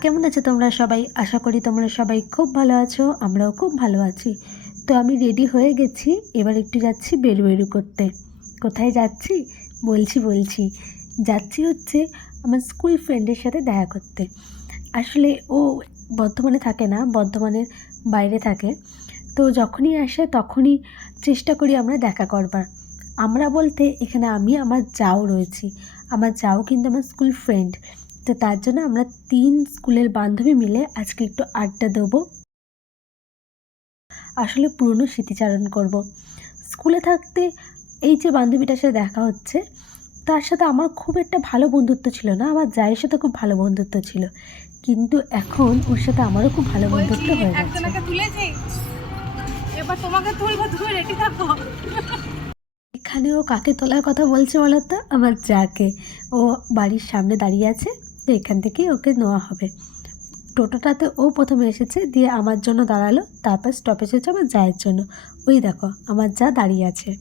কেমন আছো তোমরা সবাই? আশা করি তোমরা সবাই খুব ভালো আছো, আমরাও খুব ভালো আছি। তো আমি রেডি হয়ে গেছি, এবার একটু যাচ্ছি বেরু বেরু করতে। কোথায় যাচ্ছি? বলছি বলছি। যাচ্ছি হচ্ছে আমার স্কুল ফ্রেন্ডের সাথে দেখা করতে। আসলে ও বর্ধমানে থাকে না, বর্ধমানের বাইরে থাকে। তো যখনই আসে, তখনই চেষ্টা করি আমরা দেখা করবার। আমরা বলতে এখানে আমি, আমার যাও রয়েছি। আমার যাও কিন্তু আমার স্কুল ফ্রেন্ড তো তার জন্য আমরা তিন স্কুলের বান্ধবী মিলে আজকে একটু আড্ডা দেবো। আসলে পুরনো স্মৃতিচারণ করব। স্কুলে থাকতে এই যে বান্ধবীটার সাথে দেখা হচ্ছে তার সাথে আমার খুব একটা ভালো বন্ধুত্ব ছিল না আমার জায়ের সাথে খুব ভালো বন্ধুত্ব ছিল। কিন্তু এখন ওর সাথে আমারও খুব ভালো বন্ধুত্ব হয়ে গেছে। এবার তোমাকে তুলবো তুমি রেডি থাকো। এখানে ও কাকে তোলার কথা বলছে বলো তো? আমার যাকে ও বাড়ির সামনে দাঁড়িয়ে আছে। এখান থেকেই ওকে নেওয়া হবে। টোটোটাতে ও প্রথমে এসেছে, দিয়ে আমার জন্য দাঁড়াল, তারপর স্টপেজ হচ্ছে আমার জায়ের জন্য। ওই দেখো, আমার যা দাঁড়িয়ে আছে।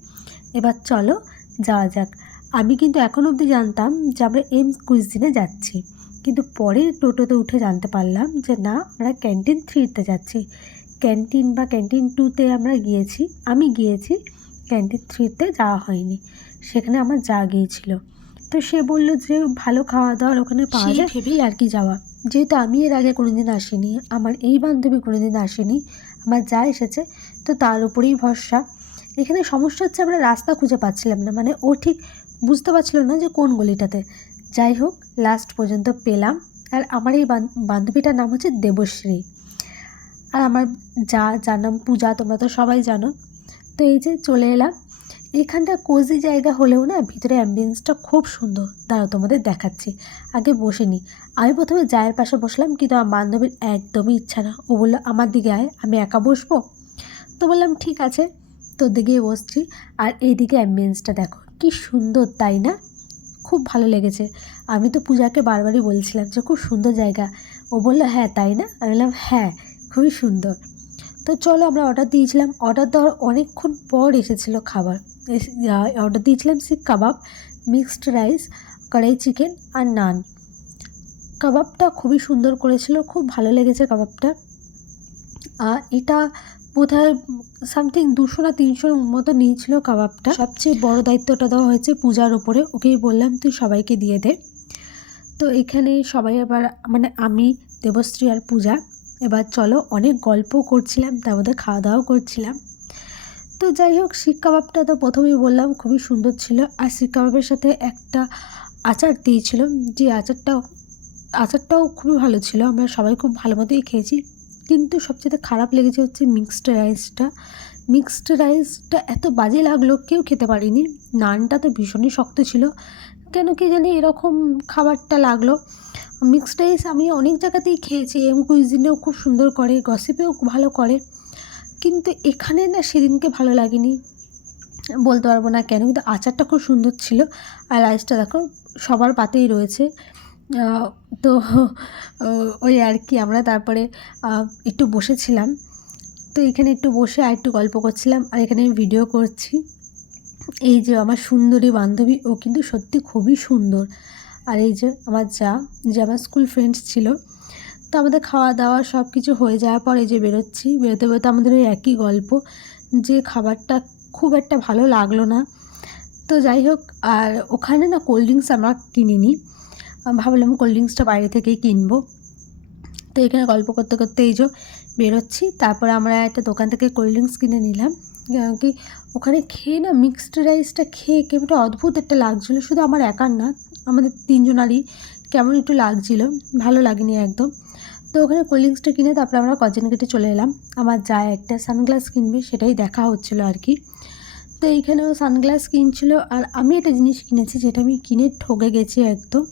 এবার চলো, যাওয়া যাক। আমি কিন্তু এখন অবধি জানতাম যে আমরা এম কুইজিনে যাচ্ছি। কিন্তু পরে টোটোতে উঠে জানতে পারলাম যে না, আমরা ক্যান্টিন থ্রিতে যাচ্ছি। ক্যান্টিন বা ক্যান্টিন টুতে আমরা গিয়েছি, আমি গিয়েছি ক্যান্টিন থ্রিতে যাওয়া হয়নি। সেখানে আমার যা গিয়েছিল। তো সে বলল যে ভালো খাওয়া দাওয়ার ওখানে পাওয়া যায়। ভেবেই আর কি যাওয়া। যেহেতু আমি এর আগে কোনোদিন আসিনি আমার এই বান্ধবী কোনোদিন আসেনি আমার যা এসেছে তো তার উপরেই ভরসা। এখানে সমস্যা হচ্ছে আমরা রাস্তা খুঁজে পাচ্ছিলাম না মানে ও ঠিক বুঝতে পারছিল না যে কোন গলিটাতে। যাই হোক লাস্ট পর্যন্ত পেলাম। আর আমার এই বান্ধবীটার নাম হচ্ছে দেবশ্রী। আর আমার যা যার নাম পূজা তোমরা তো সবাই জানো। তো এই যে চলে এলাম। এখানটা কোজি জায়গা হলেও না, ভিতরে অ্যাম্বিয়েন্সটা খুব সুন্দর। দাঁড়াও, তোমাদের দেখাচ্ছি। আগে বসে নি। আমি প্রথমে জায়ের পাশে বসলাম, কিন্তু আমার বান্ধবীর একদমই ইচ্ছা না। ও বলল, আমার দিকে আয়, আমি একা বসবো? তো বললাম, ঠিক আছে। তোর দিকেই বসছি। আর এইদিকে অ্যাম্বিয়েন্সটা দেখো, কি সুন্দর, তাই না? খুব ভালো লেগেছে। আমি তো পূজাকে বারবারই বলছিলাম যে, খুব সুন্দর জায়গা। ও বলল হ্যাঁ তাই না? আমি বললাম হ্যাঁ খুবই সুন্দর। তো চলো আমরা অর্ডার দিয়েছিলাম। অর্ডার দেওয়ার অনেকক্ষণ পর এসেছিল খাবার। অর্ডার দিয়েছিলাম সে kebab mixed rice kadai chicken আর নান কাবাবটা খুবই সুন্দর করেছিল, খুব ভালো লেগেছে কাবাবটা। এটা বোধহয় সামথিং দুশো না তিনশোর মতো নিয়েছিল কাবাবটা। সবচেয়ে বড় দায়িত্বটা দেওয়া হয়েছে পূজার ওপরে ওকেই বললাম, তুই সবাইকে দিয়ে দে। তো এখানে সবাই আবার মানে আমি, দেবশ্রী আর পূজা এবার চলো অনেক গল্প করছিলাম, তার মধ্যে খাওয়া দাওয়াও করছিলাম। তো যাই হোক শিক কাবাবটা তো প্রথমেই বললাম, খুবই সুন্দর ছিল। আর শিক কাবাবের সাথে একটা আচার দিয়েছিল, যে আচারটাও আচারটাও খুবই ভালো ছিল। আমরা সবাই খুব ভালো মতোই খেয়েছি। কিন্তু সবচেয়ে খারাপ লেগেছে হচ্ছে মিক্সড রাইসটা মিক্সড রাইসটা এত বাজে লাগল, কেউ খেতে পারিনি। নানটা তো ভীষণই শক্ত ছিল। কেন কি জানি এরকম খাবারটা লাগল। মিক্সড রাইস আমি অনেক জায়গাতেই খেয়েছি এম কুইজিনেও খুব সুন্দর করে গসিপেও ভালো করে। কিন্তু এখানে না সেদিনকে ভালো লাগেনি। বলতে পারব না কেন, কিন্তু আচারটা খুব সুন্দর ছিল। আর রাইসটা দেখো, সবার পাতেই রয়েছে। তো ওই আর কি, আমরা তারপরে একটু বসেছিলাম। তো এখানে একটু বসে আর একটু গল্প করছিলাম, আর এখানে আমি ভিডিও করছি। এই যে আমার সুন্দরী বান্ধবী, ও কিন্তু সত্যি খুবই সুন্দর। আর এই যে আমার যা, যে আমার স্কুল ফ্রেন্ডস ছিল, তো আমাদের খাওয়া দাওয়া সব কিছু হয়ে যাওয়ার পর এই যে বেরোচ্ছি, বেরোতে বেরোতে আমাদের ওই একই গল্প, যে খাবারটা খুব একটা ভালো লাগল না। তো যাই হোক, আর ওখানে না কোল্ড ড্রিঙ্কস আমরা কিনিনি। ভাবলাম কোল্ড ড্রিঙ্কসটা বাইরে থেকেই কিনবো। তো এখানে গল্প করতে করতে এই যে বেরোচ্ছি। তারপর আমরা একটা দোকান থেকে কোল্ড ড্রিঙ্কস কিনে নিলাম। কি ওখানে খেয়ে না মিক্সড রাইসটা খেয়ে কেমন একটা অদ্ভুত একটা লাগছিল। শুধু আমার একার না, আমাদের তিনজনারই কেমন একটু লাগছিল। ভালো লাগেনি একদম। তো ওখানে কোল্ড ড্রিঙ্কসটা কিনে তারপরে আমরা কজন কেটে চলে এলাম। আমার যা একটা সানগ্লাস কিনবে সেটাই দেখা হচ্ছিল আর কি। তো এইখানেও সানগ্লাস কিনছিল। আর আমি একটা জিনিস কিনেছি যেটা আমি কিনে ঠকে গেছি একদম।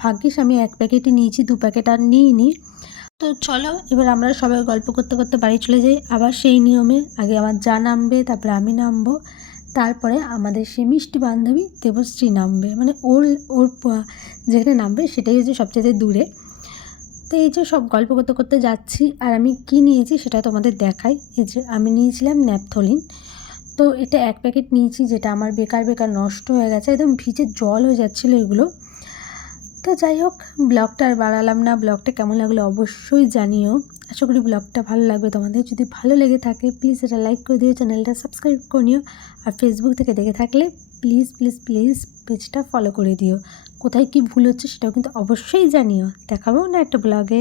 ভাগ্যিস আমি এক প্যাকেটই নিয়েছি, দু প্যাকেট আর নিইনি। তো চলো, এবার আমরা সবাই গল্প করতে করতে বাড়ি চলে যাই। আবার সেই নিয়মে আগে আমার যা নামবে, তারপরে আমি নামবো। তারপরে আমাদের সেই মিষ্টি বান্ধবী দেবশ্রী নামবে। মানে ওর ওর যেখানে নামবে, সেটাই হচ্ছে সবচেয়ে দূরে। তো এই যে সব গল্প করতে করতে যাচ্ছি, আর আমি কি নিয়েছি সেটা তোমাদের দেখাই। এই যে আমি নিয়েছিলাম ন্যাপথলিন। তো এটা এক প্যাকেট নিয়েছি, যেটা আমার বেকার বেকার নষ্ট হয়ে গেছে, একদম ভিজে জল হয়ে যাচ্ছিল এগুলো। তো যাই হোক, ব্লগটা আর বাড়ালাম না। ব্লগটা কেমন লাগল অবশ্যই জানিও। আশা করি ব্লগটা ভালো লাগবে। তোমাদের যদি ভালো লেগে থাকে প্লিজ এটা লাইক করে দিও, চ্যানেলটা সাবস্ক্রাইব করে নিও। আর ফেসবুক থেকে দেখে থাকলে প্লিজ প্লিজ প্লিজ পেজটা ফলো করে দিও। কোথায় কি ভুল হচ্ছে সেটাও কিন্তু অবশ্যই জানিও। দেখাবো না একটা ব্লগে